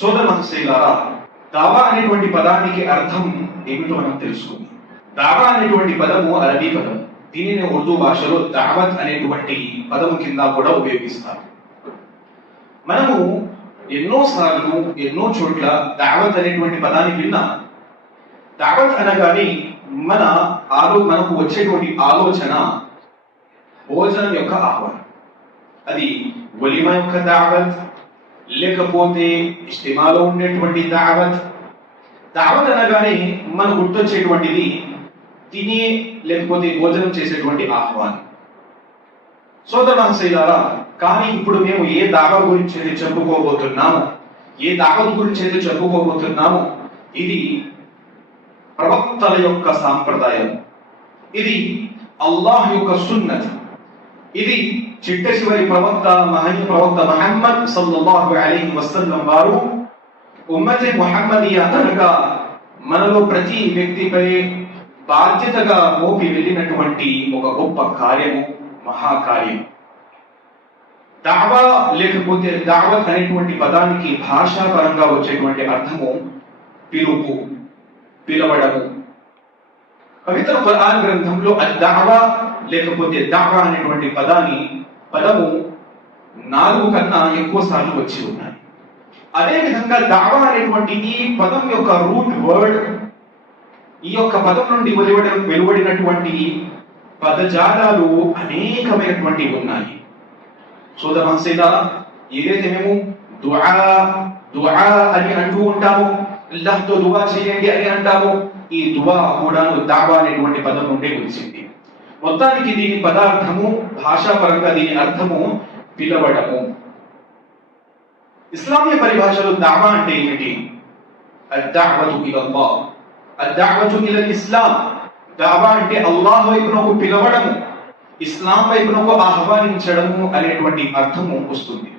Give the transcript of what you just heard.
సోదర మహశైలారా దావా అనేటువంటి పదానికి అర్థం ఏమిటో మనం తెలుసుకుందాం. దావా అనేటువంటి పదము అరబీ పదం. దీనిని ఉర్దూ భాషలో దావత్ అనేటువంటి పదము కింద కూడా ఉపయోగిస్తారు. మనము ఎన్నో సార్లు ఎన్నో చోట్ల దావత్ అనేటువంటి పదాన్ని విన్నా దావత్ అనగానే మన ఆలో మనకు వచ్చేటువంటి ఆలోచన భోజనం యొక్క ఆహ్వానం. అది ఒలిమ యొక్క దావత్ లేకపోతే ఇష్టమాలో ఉండేటువంటి దావత్. దావత్ అనగానే మన గుర్తొచ్చేటువంటిది తినే లేకపోతే భోజనం చేసేటువంటి ఆహ్వానం. సోదర మహశైలారా కానీ ఇప్పుడు మేము ఏ దావా గురించి అయితే చెప్పుకోబోతున్నాము ఏ దావత్ గురించి అయితే చెప్పుకోబోతున్నాము ఇది ప్రవక్తల యొక్క సాంప్రదాయం. ఇది అల్లాహ్ యొక్క సున్నతి. ఇది చిట్ట చివరి ప్రవక్త మహనీయ ప్రవక్త మహమ్మద్ సల్లల్లాహు అలైహి వసల్లం వారు ఉమ్మతే ముహమ్మదియా అనగా మనలో ప్రతి వ్యక్తిపై బాధ్యతగా మోపి వెళ్ళినటువంటి ఒక గొప్ప కార్యము మహాకార్యం. దావా లేకపోతే దావత్ అనేటువంటి పదానికి భాషాపరంగా వచ్చేటువంటి అర్థము పిలుపు పిలవడము. పవిత్ర ఖురాన్ గ్రంథంలో దావా లేకపోతే దావా అనేటువంటి పదాన్ని పదము నాలుగు కన్నా ఎక్కువ సార్లు వచ్చి ఉన్నాయి. అదే విధంగా దావా అనేటువంటి ఈ పదం యొక్క రూట్ వర్డ్ ఈ యొక్క పదం నుండి వెలువడ వెలువడినటువంటి పదజాలాలు అనేకమైనటువంటి ఉన్నాయి. సోదర మహసీదా ఏదైతే మేము దుఆ దుఆ అని అంటూ ఉంటాము అల్లాహ్తో దువా చేయండి అని అంటాము. ఈ దువా కూడాను దావా అనేటువంటి పదం నుండి వచ్చింది మొత్తానికి దీని పదార్థము భాషాపరంగా దీని అర్థము పిలవడము. ఇస్లామీయ పరిభాషలో దావా అంటే ఏమిటి? అద్దావతు ఇలల్లాహ్. అద్దావతు ఇలల్ ఇస్లాం దావా అంటే అల్లాహ్ వైపునకు పిలవడము. ఇస్లాం వైపునకు ఆహ్వానించడము అనేటువంటి అర్థము వస్తుంది.